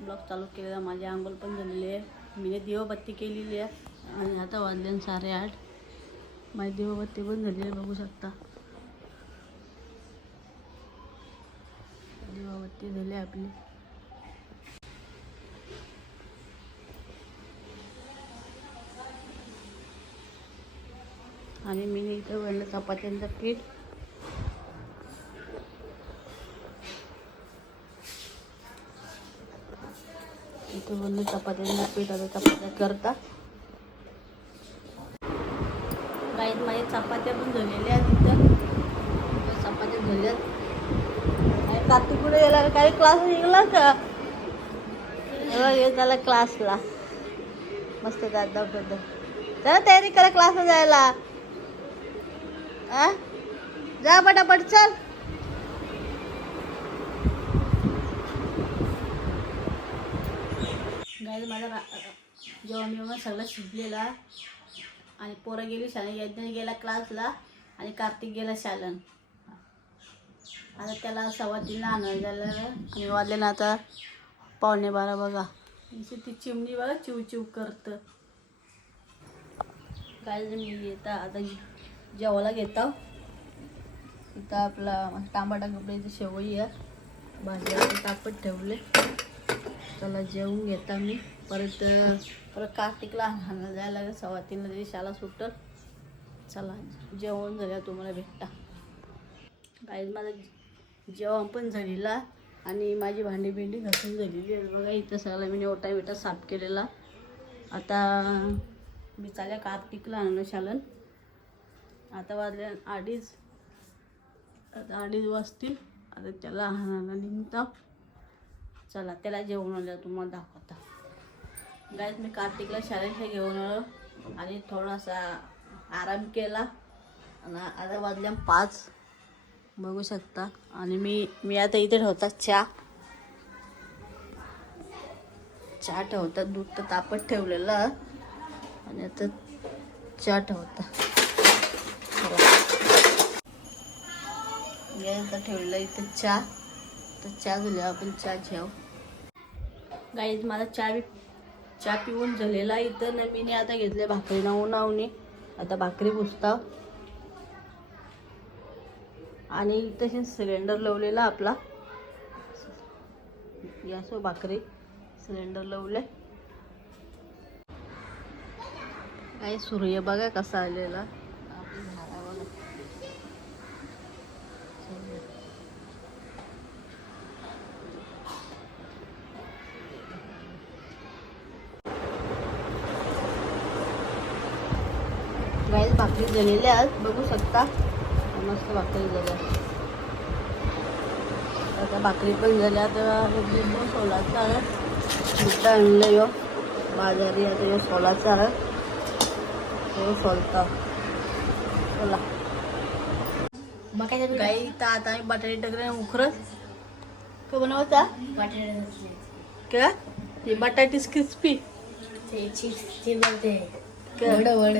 Blog चालू केलेला. माझी आंघोळ पण झालेली आहे. मी दिवबत्ती केलेली आहे. आणि आता वाजले सारे आठ माझी दिवबत्ती पण झालेली आहे बघू शकता. दिवाबत्ती झाली आपली. आणि मी इथं वेळेला चपात्यांचं पीठ. इथं बनलं चपात्यांचं चपात्या करता. काही माझ्या चपात्या पण झालेल्या आहेत तिथं चपात्या झाल्यात. आणि कातू पुढे गेला? काही क्लास निघला का? हो, झाला क्लासला मस्त दादा दाखवतो तयारी करा क्लासला जायला. आ? जा पटापट चल. नाही माझा जेवण बिवण सगळं शिजलेला आणि पोरं गेली शाळेत यज्ञ गेला क्लासला आणि कार्तिक गेला शालन. आता त्याला सव्वा तीनला आणायला झालं आणि वाजले ना आता पावणे बारा बघा. ती चिमणी बघा चिव चिव करतं. काय मी येता आता जेवायला घेतो. इथं आपला टमाटा कपड्याची शेवई आहे. भाज्या तापत ठेवले. चला जेवून घेता मी. परत परत कार्तिकला आणायला जायला लागेल सव्वा तीनला तरी शाला सुटल. चला जेवण झाल्या तुम्हाला भेटता. काही माझं जेवण पण झालेला आणि माझी भांडी भेंडी घासून झालेली आहे बघा इथं सगळं मी ओटा बिटा साफ केलेला. आता मी चाल्या कार्तिकला आणलं शालन आता वाजले अडीच आता अडीच वाजतील. आता त्याला आणायला निघता चला त्याला जेवण आलं तुम्हाला दाखवता. गायच मी कार्तिकला शाळेत घेऊन आलो आणि थोडासा आराम केला. आणि आता वाजल्या पाच. बघू शकता. आणि मी मी आता इथे ठेवता चहा. चहा ठेवतात दूध तर तापत ठेवलेलं. आणि आता चहा ठेवता आता ठेवलं इथं चहा. तर चहा झाल्यावर आपण चहा घ्याव गाईज मला चहा बी चहा पिऊन झालेला इथं. नवीन आता घेतले भाकरी. नाव नावने. आता भाकरी पुसता. आणि इथं सिलेंडर लावलेला आपला. यासो भाकरी. सिलेंडर लावले काय सूर्य बघा कसा आलेला. आपली भाकरी झालेल्या आहेत. बघू शकता. मस्त भाकरी झाल्या. आता भाकरी पण झाल्या. तर सोलाचा मिठा आणलं यो. बाजारी आता यो सोलाचा तो सोलता. सोला गाई तर आता आम्ही बटाटे टाकले उखरत तो बनवता? का हे बटाटीस क्रिस्पी वड वड.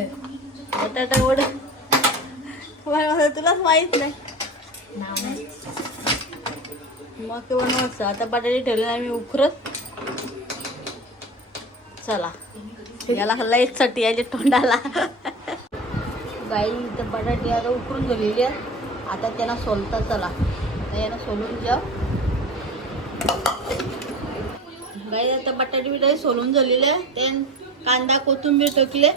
बटाटा वड. तुलाच माहीत नाही. मग ते बनवायचं. आता बटाटे ठेवले आम्ही उखरत. चला. याला लाइटसाठी याच्या तोंडाला. गाई इथं बटाटे आता उकरून झालेली आहे आता त्यांना सोलता चला. यांना सोलून जाऊ गाई आता बटाटे बिटाटे सोलून झालेले आहे कांदा कोथिंबीर टाकले.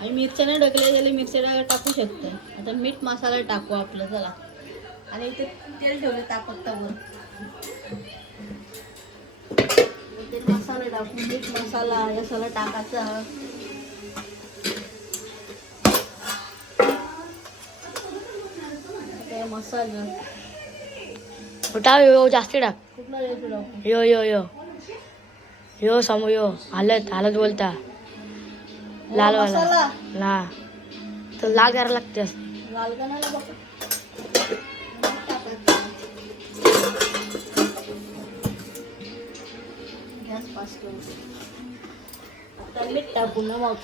आणि मिरच्या नाही टाकल्या त्याला मिरच्या टाकू शकते. आता मीठ मसाला टाकू आपलं चला. आणि इथे तेल ठेवलं तापत्तावर ते मसाला टाकू मीठ मसाला हे सगळं टाकायचं. मसाला. टाक यो जास्त टाकू? यो यो यो. यो समो यो. हालत हालत बोलता. लाल वाला. ला. तर लाल करायला लागते. लाल आता मीठ टाकू ना मग.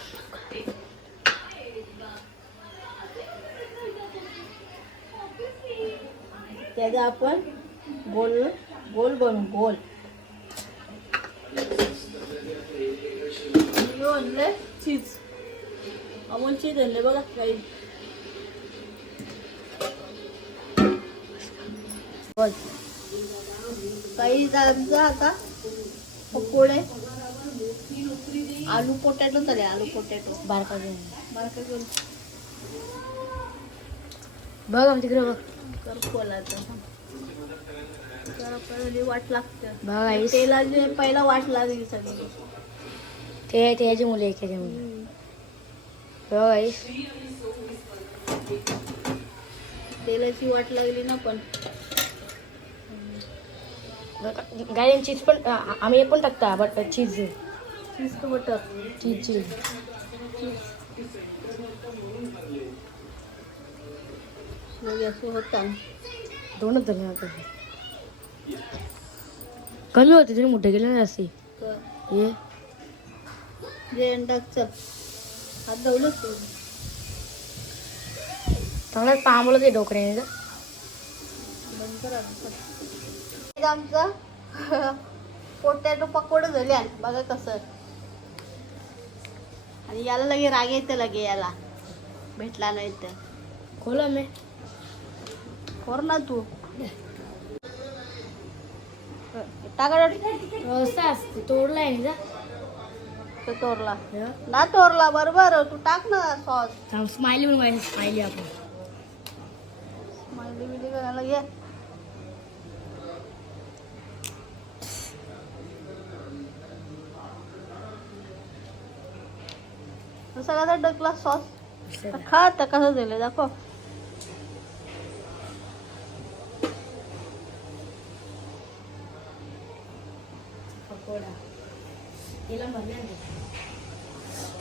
त्याचा आपण गोल गोल बनवू गोल हे आणले चीज अमोल चीज आणले बघा काही काही आमचं आता पकोडे आलू पोटॅटो चालेल आलू पोटॅटो बारका घे. बारका करून बघ आमच्या तिकडे बघ कर पहिली वाट लागते बघ तेला जे पहिला वाट लागली सगळी ते ते याची मुलं एकाची मुलं बघ आईस तेलाची वाट लागली ना पण. गाडी चीज़ पण आम्ही हे पण टाकता बट चीज़ चीज़ तो बटर चीज़ चीज़ होता. दोनच झाले आता. कमी होते तरी मोठे गेले ना जास्ती. जे टाक चल हात धवलंच तू चांगलाच ते डोकऱ्याने बंद करा आमचं पोटॅटो पकोडे झाले बघा कसं आणि याला लगे राग येते लगे याला. भेटला नाही तर. खोला मी कर ना तू. टाका असं असते तोडलाय ना तो तोरला ना तोरला बरोबर. तू टाक ना सॉस स्माइली माहिती स्माइली आपण स्माइली बिली करायला घे का डकला सॉस खा आता कसं दिलं दाखव. पकोडा.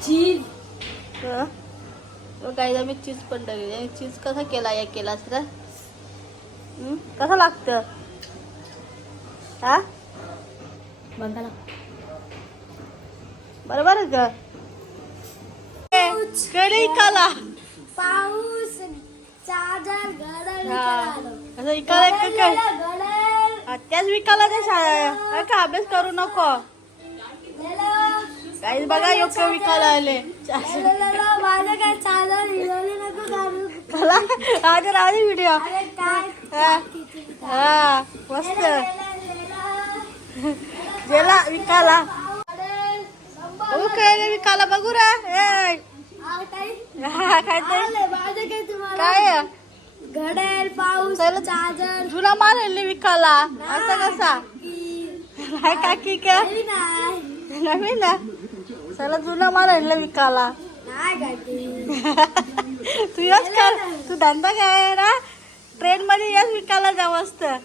चीज. काही मी चीज पण टाकली. चीज कसा केला? या केलास रे हं? कसं लागतं? हा? बरोबर आहे का? कढई काला. पाऊस. चादर काय? हा, त्याच विकाला त्या शाळा काय का? अभ्यास करू नको. काही बघा योग्य विकायला आले. माझं काय कला व्हिडिओ काय हा हा, मस्त. गेला विकाला. ओ काय विकाला बघू रा. हा, काय काय? घडेल पाऊस जुना माल आणले विकाला. असा कसा? काकी का? नाही. नवीन ना चला जुना माल आणलं विकाला तू यच कर. तू धंदा काय ना? ट्रेन मध्ये यच विकायला जाऊ असतं.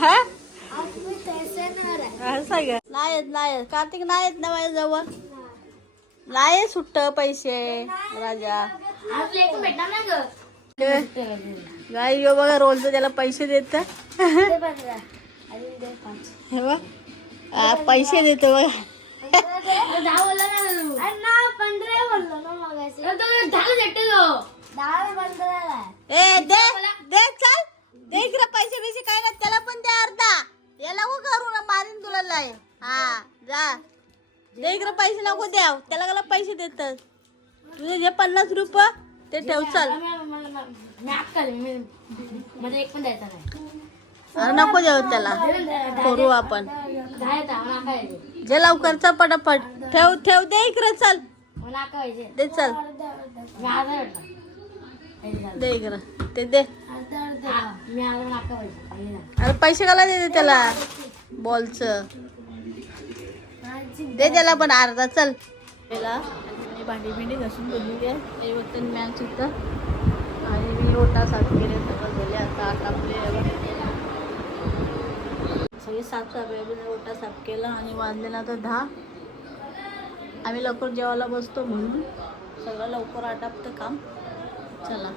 हा कार्तिक नाही येत ना माझ्या जवळ नाही सुट्ट पैसे राजा. गाई यो बघा रोजचं त्याला पैसे देत हे बघ. हा, पैसे देतो बघा. ए दे दे चल. दे इकडे पैसे बिसे काय ना त्याला पण दे अर्धा. याला नको करू ना मारीन तुला लाई हा जा. दे इकडे पैसे नको द्याव. त्याला मला पैसे देतात तुझे जे पन्नास रुपये ते ठेव चल. म्हणजे एक पण द्यायचा नाही. अरे नको देऊ त्याला. करू आपण. द्यायचा मला पाहिजे जे लवकरचा पटापट. ठेव ठेव दे इकडे चल. दे चल. दे इकडे. ते दे. अरे पैसे कला दे त्याला. बॉलच. दे त्याला पण अर्धा चल. त्याला भांडी भिंडी घासून बोलली आहे. ते बघते मॅच होतं आणि मी ओटा साफ केले सगळं झाले आता आता आपले सगळे साफसफाई ओटा साफ केला आणि वाजलेला तर दहा. आम्ही लवकर जेवायला बसतो म्हणून. सगळं लवकर आटापतं काम. चला.